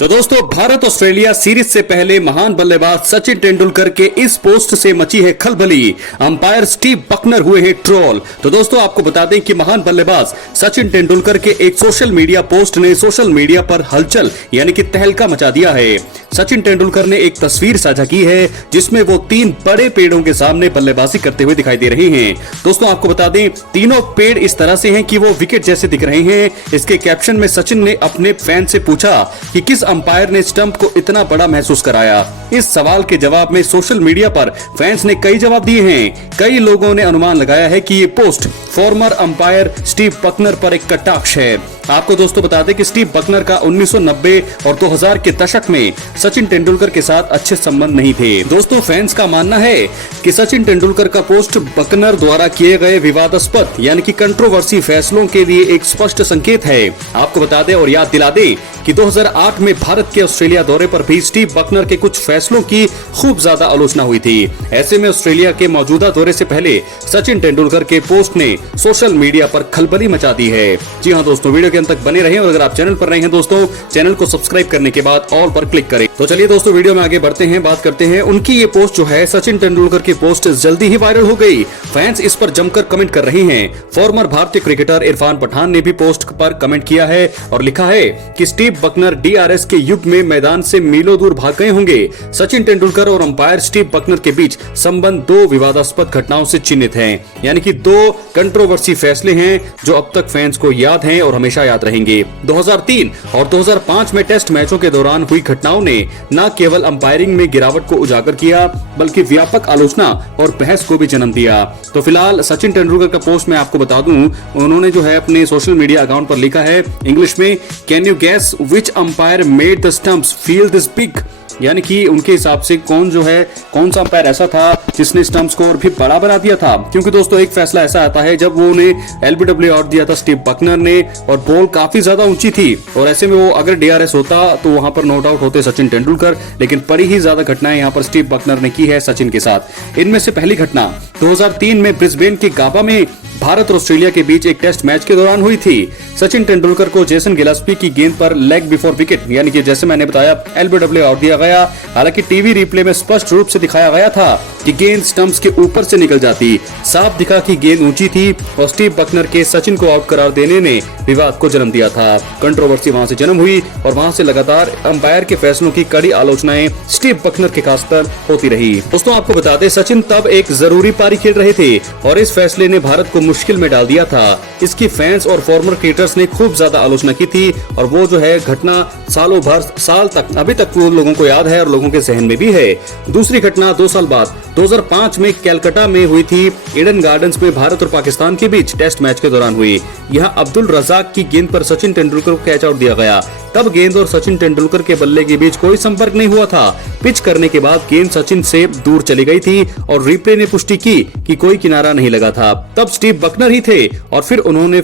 तो दोस्तों, Bharat Australia series से पहले महान बल्लेबाज सचिन तेंदुलकर के इस पोस्ट से मची है खलबली। अंपायर स्टीव बकनर हुए हैं ट्रोल। तो दोस्तों, आपको बता दें कि महान बल्लेबाज सचिन तेंदुलकर के एक सोशल मीडिया पोस्ट ने सोशल मीडिया पर हलचल यानी कि तहलका मचा दिया है। सचिन तेंदुलकर ने एक तस्वीर साझा की है जिसमें वो 3 बड़े पेड़ों के सामने बल्लेबाजी करते हुए दिखाई दे रहे हैं। दोस्तों, आपको बता दें, तीनों पेड़ इस तरह से हैं कि वो विकेट जैसे दिख रहे हैं। इसके कैप्शन में सचिन ने अपने फैन से पूछा कि किस अंपायर ने स्टंप को इतना बड़ा महसूस कराया। इस सवाल के जवाब में सोशल मीडिया पर फैंस ने कई जवाब दिए हैं। कई लोगों ने अनुमान लगाया है कि ये post former umpire Steve Bucknor पर एक कटाक्ष है। आपको दोस्तों बता दें कि स्टीव बकनर का 1990 और 2000 के दशक में सचिन तेंदुलकर के साथ अच्छे संबंध नहीं थे। दोस्तों, फैंस का मानना है कि सचिन तेंदुलकर का पोस्ट बकनर द्वारा किए गए विवादास्पद यानी कि कंट्रोवर्सी फैसलों के लिए एक स्पष्ट संकेत है। आपको बता दें और याद दिला दें कि 2008 में भारत के ऑस्ट्रेलिया दौरे पर भी स्टीव बकनर के कुछ फैसलों की खूब ज्यादा आलोचना हुई थी। ऐसे में ऑस्ट्रेलिया के मौजूदा दौरे से पहले सचिन तेंदुलकर के पोस्ट ने सोशल मीडिया पर खलबली मचा दी है। जी हाँ दोस्तों, वीडियो के अंत तक बने रहें और अगर आप चैनल पर नए हैं दोस्तों, चैनल को सब्सक्राइब करने के बाद ऑल पर क्लिक करें। तो चलिए दोस्तों, वीडियो में आगे बढ़ते हैं, बात करते हैं उनकी ये पोस्ट जो है सचिन तेंदुलकर की पोस्ट जल्दी ही वायरल हो गई। फैंस इस पर जमकर कमेंट कर रहे हैं। फॉर्मर भारतीय क्रिकेटर इरफान पठान ने भी पोस्ट पर कमेंट किया है और लिखा है कि स्टीव बकनर डीआरएस के युग में मैदान से मीलों दूर भाग गए होंगे। सचिन तेंदुलकर और अंपायर स्टीव बकनर के बीच संबंध 2 विवादास्पद घटनाओं से चिन्हित हैं, यानी कि 2 कंट्रोवर्सी फैसले हैं जो अब तक फैंस को याद हैं और हमेशा याद रहेंगे। 2003 और 2005 में टेस्ट मैचों के दौरान हुई घटनाओं ने न केवल अंपायरिंग में गिरावट को उजागर किया बल्कि व्यापक आलोचना और बहस को भी जन्म दिया। तो फिलहाल सचिन तेंदुलकर का पोस्ट मैं आपको बता दूं, उन्होंने जो है अपने सोशल मीडिया अकाउंट पर लिखा है इंग्लिश में, can you guess which umpire made the stumps feel this big, यानी कि उनके हिसाब से कौन सा अंपायर ऐसा था जिसने स्टंप्स को और भी बड़ा बना दिया था। क्योंकि दोस्तों, एक फैसला ऐसा आता है जब वो उन्हें एलबीडब्ल्यू आउट दिया था स्टीव बकनर ने और बॉल काफी ज्यादा ऊंची थी और ऐसे में वो अगर डीआरएस होता तो वहां पर नॉट आउट होते सचिन तेंदुलकर, लेकिन बड़ी ही ज्यादा घटनाएं यहाँ पर स्टीव बकनर ने की है सचिन के साथ। इनमें से पहली घटना 2003 में ब्रिस्बेन के गाबा में भारत और ऑस्ट्रेलिया के बीच एक टेस्ट मैच के दौरान हुई थी। सचिन तेंदुलकर को जेसन गिलस्पी की गेंद पर लेग बिफोर विकेट यानी कि जैसे मैंने बताया एलबीडब्ल्यू आउट दिया गया। हालांकि टीवी रिप्ले में स्पष्ट रूप से दिखाया गया था कि गेंद स्टंप्स के ऊपर से निकल जाती। साफ दिखा कि गेंद ऊंची थी और स्टीव बकनर के सचिन को आउट करार देने ने विवाद को जन्म दिया था। कंट्रोवर्सी वहां से जन्म हुई और वहां से लगातार अंपायर के फैसलों की कड़ी आलोचनाएं स्टीव बकनर के खासकर होती रही। दोस्तों, आपको बता दें, सचिन तब एक जरूरी पारी खेल रहे थे और इस फैसले ने भारत को मुश्किल में डाल दिया था। इसकी फैंस और फॉर्मर क्रिकेटर्स ने खूब ज्यादा आलोचना की थी और वो जो है घटना साल तक अभी तक वो लोगों को याद है और लोगों के जहन में भी है। दूसरी घटना 2 साल बाद 2005 में कैलकाटा में हुई थी। ईडन गार्डन्स में भारत और पाकिस्तान के बीच टेस्ट मैच के दौरान हुई। यहाँ अब्दुल रजाक की गेंद पर सचिन तेंदुलकर को कैच आउट दिया गया। तब गेंद और सचिन तेंदुलकर के बल्ले के बीच कोई संपर्क नहीं हुआ था। पिच करने के बाद गेंद सचिन से दूर चली गई थी और रिप्ले ने पुष्टि की कि कोई किनारा नहीं लगा था। तब स्टीव बकनर ही थे और फिर उन्होंने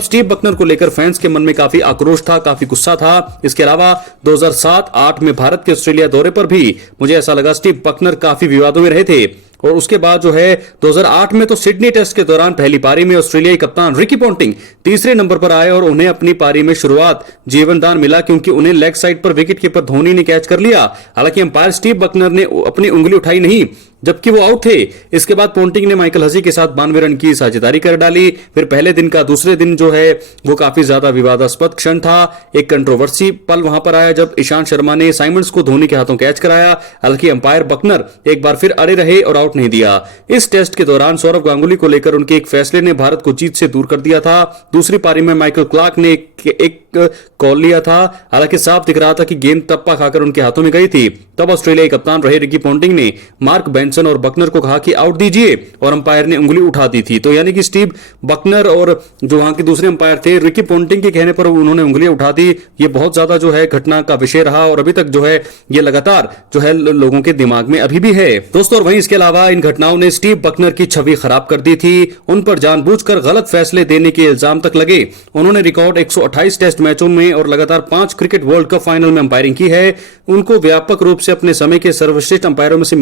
स्टीव बकनर को लेकर फैंस के मन में काफी आक्रोश था, काफी गुस्सा था। इसके अलावा 2007-8 में भारत के ऑस्ट्रेलिया दौरे पर भी मुझे ऐसा लगा स्टीव बकनर काफी विवादों में रहे थे। और उसके बाद जो है 2008 में तो सिडनी टेस्ट के दौरान पहली पारी में ऑस्ट्रेलियाई कप्तान रिकी पोंटिंग तीसरे नंबर पर आए और उन्हें अपनी पारी में शुरुआत जीवनदान मिला क्योंकि उन्हें लेग साइड पर विकेट कीपर धोनी ने कैच कर लिया। हालांकि अंपायर स्टीव बकनर ने अपनी उंगली उठाई नहीं जबकि वो आउट थे। इसके बाद पोंटिंग ने माइकल हसी के साथ 92 रन की साझेदारी कर डाली। फिर पहले दिन का दूसरे दिन जो है वो काफी ज्यादा विवादास्पद क्षण था। एक कंट्रोवर्सी पल वहां पर आया जब ईशांत शर्मा ने साइमंड्स को धोनी के हाथों कैच कराया। हालांकि अंपायर बकनर एक बार फिर अड़े रहे और आउट नहीं दिया। इस टेस्ट के दौरान सौरव गांगुली को लेकर उनके एक फैसले ने भारत को जीत से दूर कर दिया था। दूसरी पारी में माइकल क्लार्क ने एक कॉल लिया था। हालांकि साफ दिख रहा था कि गेंद टप्पा खाकर उनके हाथों में गई थी। तब ऑस्ट्रेलियाई कप्तान रहे रिकी पोंटिंग ने मार्क बेंसन और बकनर को कहा कि आउट दीजिए और अंपायर ने उंगली उठा दी थी। तो यानी कि स्टीव बकनर और जो वहां के दूसरे अंपायर थे रिकी पोंटिंग के कहने पर उन्होंने उंगलियां उठा दी। ये बहुत ज्यादा जो है घटना का विषय रहा और अभी तक जो है ये लगातार जो है लोगों के दिमाग में अभी भी है दोस्तों। और वहीं इसके अलावा अलावा इन घटनाओं ने स्टीव बकनर की छवि खराब कर दी थी। उन पर जानबूझकर गलत फैसले देने के इल्जाम तक लगे। उन्होंने रिकॉर्ड 128 टेस्ट मैचों में और लगातार 5 क्रिकेट वर्ल्ड कप फाइनल में अंपायरिंग की है। उनको व्यापक रूप से अपने समय के सर्वश्रेष्ठ अंपायरों में से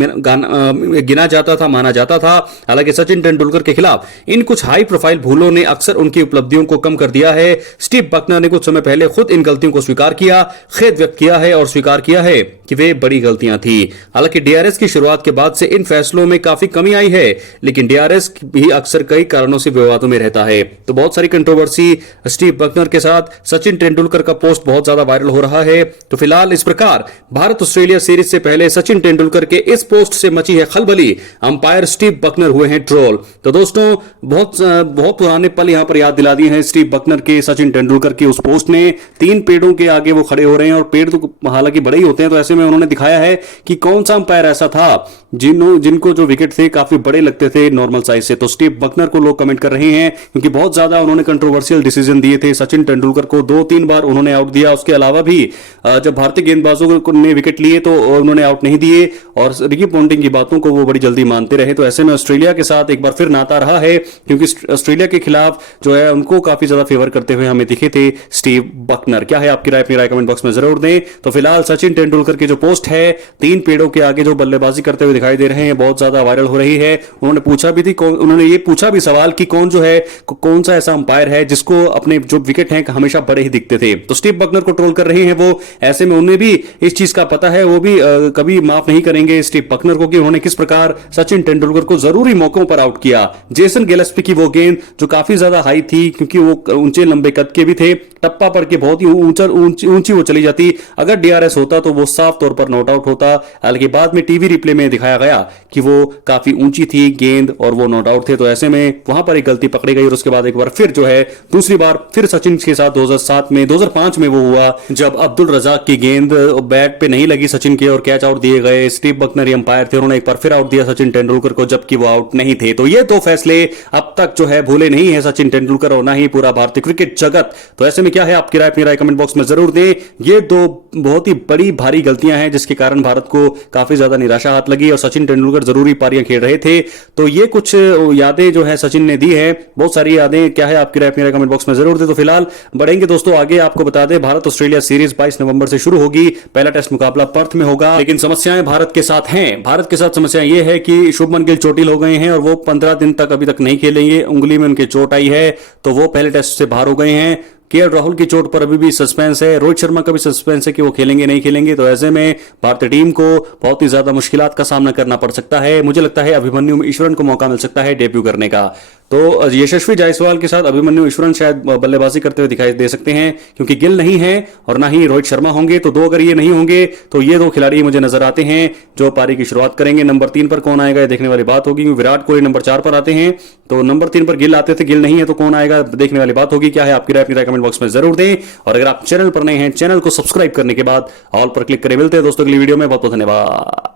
गिना जाता था, माना जाता था। हालांकि सचिन तेंदुलकर के खिलाफ इन कुछ हाई प्रोफाइल भूलों ने अक्सर उनकी उपलब्धियों को कम कर दिया है। स्टीव बकनर ने कुछ समय पहले खुद इन गलतियों को स्वीकार किया, खेद व्यक्त किया है और स्वीकार किया है कि वे बड़ी गलतियां थी। हालांकि डीआरएस की शुरुआत के बाद से इन फैसलों में काफी कमी आई है, लेकिन डीआरएस भी अक्सर कई कारणों से विवादों में रहता है। तो बहुत सारी कंट्रोवर्सी स्टीव बकनर के साथ सचिन तेंदुलकर का पोस्ट बहुत ज्यादा वायरल हो रहा है। तो फिलहाल इस प्रकार भारत ऑस्ट्रेलिया सीरीज से पहले सचिन तेंदुलकर के इस पोस्ट से मची है खलबली। अंपायर स्टीव बकनर हुए हैं ट्रोल। तो दोस्तों बहुत पुराने पल यहां पर याद दिला दिए हैं स्टीव बकनर के सचिन तेंदुलकर की उस पोस्ट ने। 3 पेड़ों के आगे वो खड़े हो रहे हैं और पेड़ तो हालांकि बड़े ही होते हैं, तो ऐसे में उन्होंने दिखाया है कि कौन सा अंपायर ऐसा था जिनको जो विकेट थे काफी बड़े लगते थे नॉर्मल साइज से। तो स्टीव बकनर को लोग कमेंट कर रहे हैं क्योंकि बहुत ज्यादा उन्होंने कंट्रोवर्शियल डिसीजन दिए थे। सचिन तेंदुलकर को 2-3 बार उन्होंने आउट दिया। उसके अलावा भी जब भारतीय गेंदबाजों ने विकेट लिए तो उन्होंने आउट नहीं दिए और रिकी पॉन्टिंग की बातों को वो बड़ी जल्दी मानते रहे। तो ऐसे में ऑस्ट्रेलिया के साथ एक बार फिर नाता रहा है क्योंकि ऑस्ट्रेलिया के खिलाफ जो है उनको काफी ज्यादा फेवर करते हुए हमें दिखे थे स्टीव बकनर। क्या है आपकी राय? अपनी राय कमेंट बॉक्स में जरूर दें। तो फिलहाल सचिन तेंदुलकर की जो पोस्ट है 3 पेड़ों के आगे जो बल्लेबाजी करते हुए दिखाई दे रहे हैं बहुत ज्यादा वायरल हो रही है। उन्होंने ये पूछा भी सवाल कि कौन सा ऐसा अंपायर है जिसको अपने जो विकेट हैं हमेशा बड़े ही दिखते थे। तो स्टीव बकनर को ट्रोल कर रहे हैं वो। ऐसे में उन्हें भी इस चीज का पता है, वो भी कभी माफ नहीं करेंगे स्टीव बकनर को कि उन्होंने किस प्रकार सचिन तेंदुलकर को जरूरी मौकों पर आउट किया। जेसन गिलेस्पी की वो गेंद जो काफी ज्यादा हाई थी क्योंकि वो ऊंचे लंबे कद के भी थे, टप्पा पड़ के बहुत ही ऊंची वो चली जाती। अगर डीआरएस होता तो वो साफ तौर पर नॉट आउट होता। हालांकि बाद में टीवी रिप्ले में दिखाया गया कि वो काफी ऊंची थी गेंद और वो नॉट आउट थे। तो ऐसे में वहां पर एक गलती पकड़ी गई और उसके बाद एक बार फिर जो है दूसरी बार फिर सचिन के साथ 2005 में वो हुआ जब अब्दुल रजाक की गेंद बैट पे नहीं लगी सचिन के और कैच आउट दिए गए। स्टीव बकनर अंपायर थे, उन्होंने एक बार फिर आउट दिया सचिन तेंदुलकर को जबकि वो आउट नहीं थे। तो ये 2 फैसले अब तक जो है भूले नहीं है सचिन तेंदुलकर और ना ही पूरा भारतीय क्रिकेट जगत। तो ऐसे में क्या है आपकी राय? अपनी राय कमेंट बॉक्स में जरूर दें। ये 2 बहुत ही बड़ी भारी गलतियां हैं जिसके कारण भारत को काफी ज्यादा निराशा हाथ लगी और सचिन तेंदुलकर जरूरी पारियां खेल रहे थे। तो ये कुछ यादें जो है सचिन ने दी है, बहुत सारी यादें। क्या है आपकी राय? अपनी राय कमेंट बॉक्स में जरूर दें। तो फिलहाल बढ़ेंगे दोस्तों आगे। आपको बता दें भारत ऑस्ट्रेलिया सीरीज 22 नवंबर से शुरू होगी। पहला टेस्ट मुकाबला पर्थ में होगा, लेकिन समस्याएं भारत के साथ हैं। भारत के साथ समस्या यह है कि शुभमन गिल चोटिल हो गए हैं और वो 15 दिन तक अभी तक नहीं खेलेंगे। उंगली में उनके चोट आई है तो वो पहले टेस्ट से बाहर हो गए हैं। केएल राहुल की चोट पर अभी भी सस्पेंस है। रोहित शर्मा का भी सस्पेंस है कि वो खेलेंगे नहीं खेलेंगे। तो ऐसे में भारतीय टीम को बहुत ही ज्यादा मुश्किलात का सामना करना पड़ सकता है। मुझे लगता है अभिमन्यु ईश्वरन को मौका मिल सकता है डेब्यू करने का। तो यशस्वी जायसवाल के साथ अभिमन्यु ईश्वरन शायद बल्लेबाजी करते हुए दिखाई दे सकते हैं क्योंकि गिल नहीं है और ना ही रोहित शर्मा होंगे। तो 2 अगर ये नहीं होंगे तो ये 2 खिलाड़ी मुझे नजर आते हैं जो पारी की शुरुआत करेंगे। नंबर 3 पर कौन आएगा देखने वाली बात होगी। विराट कोहली नंबर 4 पर आते हैं, तो नंबर 3 पर गिल आते थे, गिल नहीं है तो कौन आएगा देखने वाली बात होगी। क्या है आपकी राय? अपनी राय कमेंट बॉक्स में जरूर दें और अगर आप चैनल पर नए हैं चैनल को सब्सक्राइब करने के बाद ऑल पर क्लिक करें। मिलते हैं दोस्तों अगली वीडियो में। बहुत बहुत धन्यवाद।